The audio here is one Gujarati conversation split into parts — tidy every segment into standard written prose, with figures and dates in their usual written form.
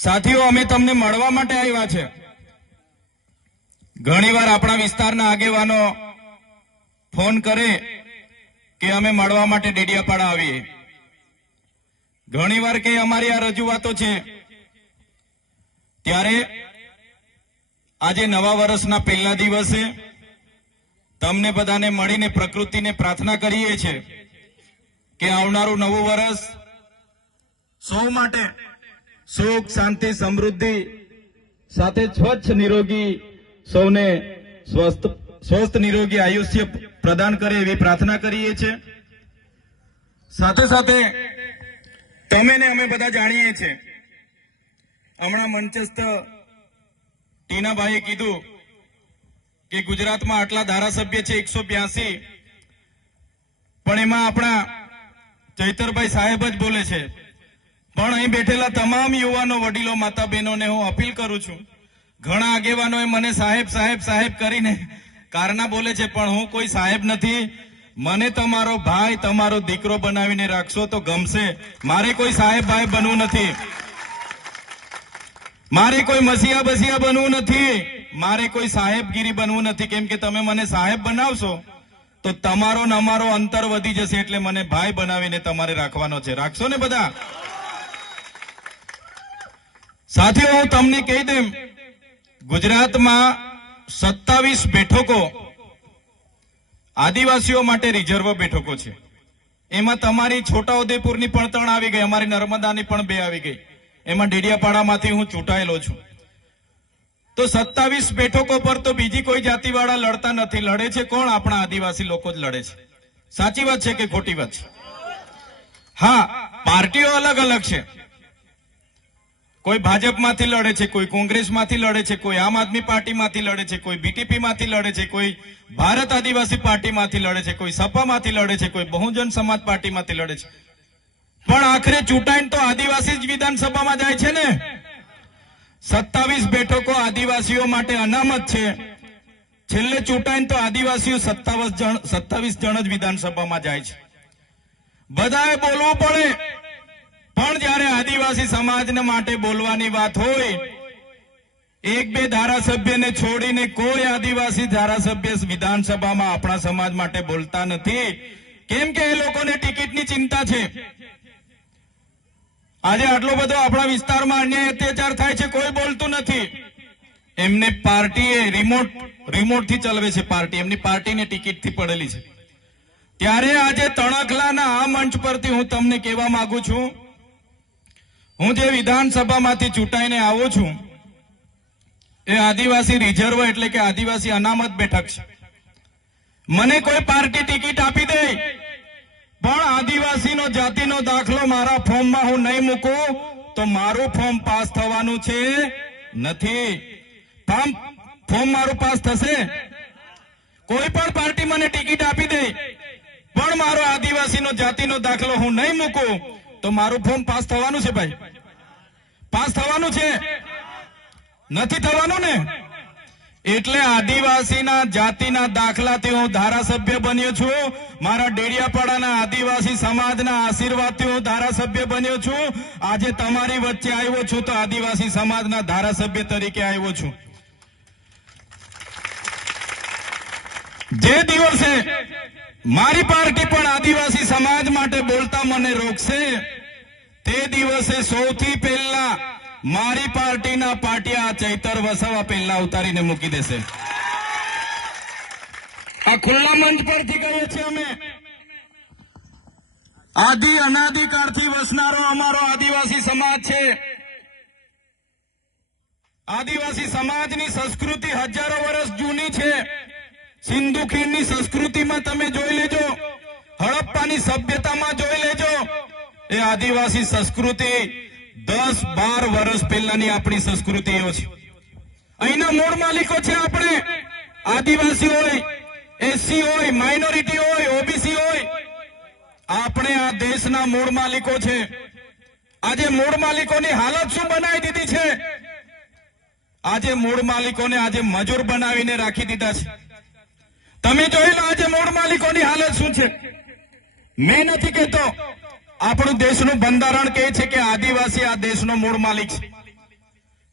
સાથીઓ, અમે તમને મળવા માટે આવ્યા છે। ઘણીવાર આપણા વિસ્તારના આગેવાનો ફોન કરે કે અમે મળવા માટે ડેડિયાપાડા આવીએ। ઘણીવાર કે અમારી આ રજૂઆતો છે, ત્યારે આજે નવા વર્ષના પહેલા દિવસે તમને બધાને મળીને પ્રકૃતિને પ્રાર્થના કરીએ છીએ કે આવનારું નવું વર્ષ સૌ માટે સુખ, શાંતિ, સમૃદ્ધિ સાથે સ્વચ્છ નિરોગી સૌને સ્વસ્થ નિરોગી આયુષ્ય પ્રદાન કરે એવી પ્રાર્થના કરીએ છીએ। સાથે સાથે તમે ને અમે બધા જાણીએ છીએ, હમણાં મંચસ્થ ટીનાભાઈએ કીધું કે ગુજરાતમાં આટલા ધારાસભ્ય છે 182, પણ એમાં આપણા ચૈતરભાઈ સાહેબ જ બોલે છે। પણ અહીં બેઠેલા તમામ યુવાનો, વડીલો, માતા બહેનોને હું અપીલ કરું છું, ઘણા આગેવાનોએ મને સાહેબ સાહેબ સાહેબ કરીને કારના બોલે છે, પણ હું કોઈ સાહેબ નથી। મને તમારો ભાઈ, તમારો દીકરો બનાવીને રાખશો તો ગમશે। મારે કોઈ સાહેબ ભાઈ બનવું નથી, મારે કોઈ મસીહા બસિયા બનવું નથી, મારે કોઈ સાહેબગીરી બનવું નથી। કેમ કે તમે મને સાહેબ બનાવશો તો તમારો ને અમારો અંતર વધી જશે, એટલે મને ભાઈ બનાવીને તમારે રાખવાનો છે। રાખશો ને બધા? સાથીઓ, હું તમને કહી દઉં, ગુજરાતમાં 27 બેઠકો આદિવાસીઓ માટે રિઝર્વ બેઠકો છે। એમાં તમારી છોટાઉદેપુરની પણ 3 આવી ગઈ, અમારી નર્મદાની પણ 2 આવી ગઈ, એમાં ડેડિયાપાડામાંથી હું ચૂંટાયેલો છું। તો 27 બેઠકો પર તો બીજી કોઈ જાતિવાળા લડતા નથી, લડે છે કોણ? આપણા આદિવાસી લોકો જ લડે છે। સાચી વાત છે કે ખોટી વાત છે? હા, પાર્ટીઓ અલગ અલગ છે, કોઈ ભાજપમાંથી લડે છે, કોઈ કોંગ્રેસમાંથી લડે છે, કોઈ આમ આદમી પાર્ટીમાંથી લડે છે, કોઈ બીટીપીમાંથી લડે છે, કોઈ ભારત આદિવાસી પાર્ટીમાંથી લડે છે, કોઈ સપામાંથી લડે છે, કોઈ બહુજન સમાજ પાર્ટીમાંથી લડે છે, પણ આખરે ચૂંટાઈને તો આદિવાસી જ વિધાનસભામાં જાય છે ને। 27 બેઠકો આદિવાસીઓ માટે અનામત છે, છેલ્લે ચૂંટાઈને તો આદિવાસીઓ 27 જણ જ વિધાનસભામાં જાય છે। બધાએ બોલવું પડે, પણ જ્યારે આદિવાસી સમાજને માટે બોલવાની વાત હોય, 1-2 ધારાસભ્યને છોડીને કોઈ આદિવાસી ધારાસભ્ય વિધાનસભામાં આપણા સમાજ માટે બોલતા નથી, કેમ કે એ લોકોને ટિકિટની ચિંતા છે। આજે આટલો બધો આપણા વિસ્તારમાં અન્યાય અત્યાચાર થાય છે, કોઈ બોલતું નથી। એમને પાર્ટીએ રિમોટથી ચલાવે છે, પાર્ટી એમની પાર્ટીની ટિકિટથી પડેલી છે। ત્યારે આજે તણખલાના આ મંચ પરથી હું તમને કહેવા માંગુ છું, હું જે વિધાનસભામાંથી ચૂંટાઈને આવું છું એ આદિવાસી રિઝર્વ એટલે કે આદિવાસી અનામત બેઠક છે। મને કોઈ પાર્ટી ટિકિટ આપી દે, પણ આદિવાસીનો જાતિનો દાખલો મારા ફોર્મમાં હું નહીં મૂકું તો મારું ફોર્મ પાસ થવાનું છે નથી। ફોર્મ મારું પાસ થશે? કોઈ પણ પાર્ટી મને ટિકિટ આપી દે, પણ મારો આદિવાસીનો જાતિનો દાખલો હું નહીં મૂકું તો મારું ફોર્મ પાસ થવાનું છે? ભાઈ, પાસ થવાનું છે? નથી થવાનું ને? એટલે આદિવાસીના જાતિના દાખલાથી હું ધારાસભ્ય બન્યો છું, મારા ડેડિયાપાડાના આદિવાસી સમાજના આશીર્વાદથી હું ધારાસભ્ય બન્યો છું। આજે તમારી વચ્ચે આવ્યો છું તો આદિવાસી સમાજના ધારાસભ્ય તરીકે આવ્યો છું। જે દિવસે મારી પાર્ટી પણ આદિવાસી સમાજ માટે બોલતા મને રોકશે, તે દિવસે સૌથી પહેલા મારી પાર્ટીના પાટિયા ચૈતર વસાવા પહેલા ઉતારીને મૂકી દેશે। આ ખુલ્લા મંચ પરથી કહીએ છીએ અમે, આદિ અનાદિકાળથી વસનારો અમારો આદિવાસી સમાજ છે। આદિવાસી સમાજની સંસ્કૃતિ હજારો વર્ષ જૂની છે। સિંધુ ખીણની સંસ્કૃતિમાં તમે જોઈ લેજો, હડપ્પાની સભ્યતામાં જોઈ લેજો, એ આદિવાસી સંસ્કૃતિ 10-12 વર્ષ પહેલાની આપણી સંસ્કૃતિઓ છે। અહીંના મૂળ માલિકો છે આપણે, આદિવાસી હોય, એસસી હોય, માઇનોરિટી હોય, ઓબીસી હોય, આપણે આ દેશના મૂળ માલિકો છે। આજે મૂળ માલિકોની હાલત શું બનાવી દીધી છે? આજે મૂળ માલિકોને આજે મજૂર બનાવીને રાખી દીધા છે। તમે જોઈ લો આજે મૂળ માલિકોની હાલત શું છે। મેં નથી કહેતો, આપણું દેશનું બંધારણ કહે છે કે આદિવાસી આ દેશનો મૂળ માલિક છે।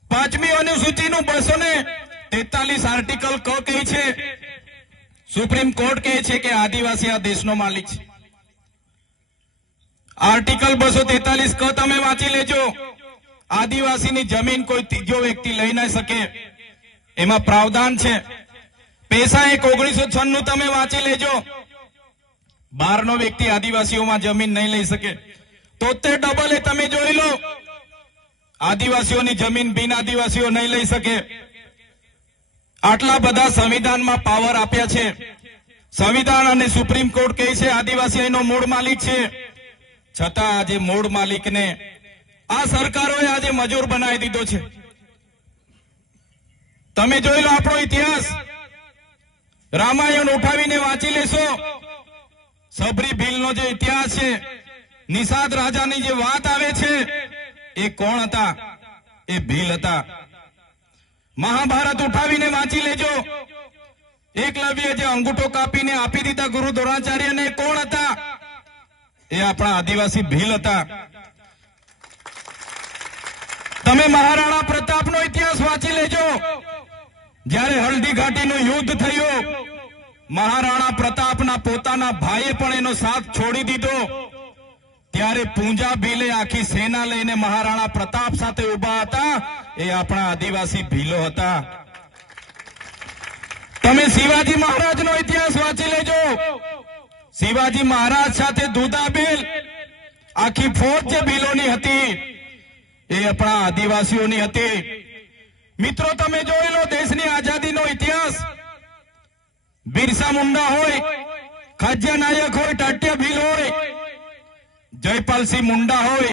પાંચમી અનુસૂચિનું 243 આર્ટિકલ ક કહે છે, સુપ્રીમ કોર્ટ કહે છે કે આદિવાસી આ દેશનો માલિક છે. આર્ટિકલ 243 ક તમે વાંચી લેજો. આદિવાસીની જમીન કોઈ ત્રીજો વ્યક્તિ લઈ ન શકે, એમાં પ્રાવધાન છે. પેશા એક 1996 તમે વાંચી લેજો. 12નો વ્યક્તિ આદિવાસીઓમાં જમીન નહીં લઈ શકે. 73 એ તમે જોઈ લો, આદિવાસીઓની જમીન બિન આદિવાસીઓ નહીં લઈ શકે. આટલા બધા સંવિધાનમાં પાવર આપ્યા છે. સંવિધાન અને સુપ્રીમ કોર્ટ કહે છે આદિવાસી એનો મૂળ માલિક છે. છતાં આજે મૂળ માલિકને આ સરકારોએ આજે મજૂર બનાવી દીધો છે. તમે જોઈ લો આપણો ઇતિહાસ, રામાયણ ઉઠાવીને વાંચી લેશો. સબરી ભીલનો જે ઇતિહાસ છે, નિષાદ રાજાની જે વાત આવે છે, એ કોણ હતા? એ ભીલ હતા. મહાભારત ઉઠાવીને વાંચી લેજો. એકલવ્ય જે અંગૂઠો કાપીને આપી દીધા ગુરુ દ્રોણાચાર્યને, કોણ હતા? એ આપણા આદિવાસી ભીલ હતા. તમે મહારાણા પ્રતાપનો ઇતિહાસ વાંચી લેજો. જ્યારે હલ્દી ઘાટીનું યુદ્ધ થયું, મહારાણા પ્રતાપના પોતાના ભાઈએ પણ એનો સાથ છોડી દીધો. ત્યારે પૂંજા ભીલે આખી સેના લઈને મહારાણા પ્રતાપ સાથે ઉભા હતા. એ આપણા આદિવાસી ભીલો હતા. તમે શિવાજી મહારાજનો ઇતિહાસ વાંચી લેજો. શિવાજી મહારાજ સાથે દુધાબેલ, આખી ફોજ જે ભીલોની હતી, એ આપણા આદિવાસીઓની હતી. મિત્રો તમે જોઈ લો દેશની આઝાદીનો ઇતિહાસ. બિરસા મુંડા હોય, ખાજ્યા નાયક હોય, ટાટિયા ભીલ હોય, જયપાલસિંહ મુંડા હોય,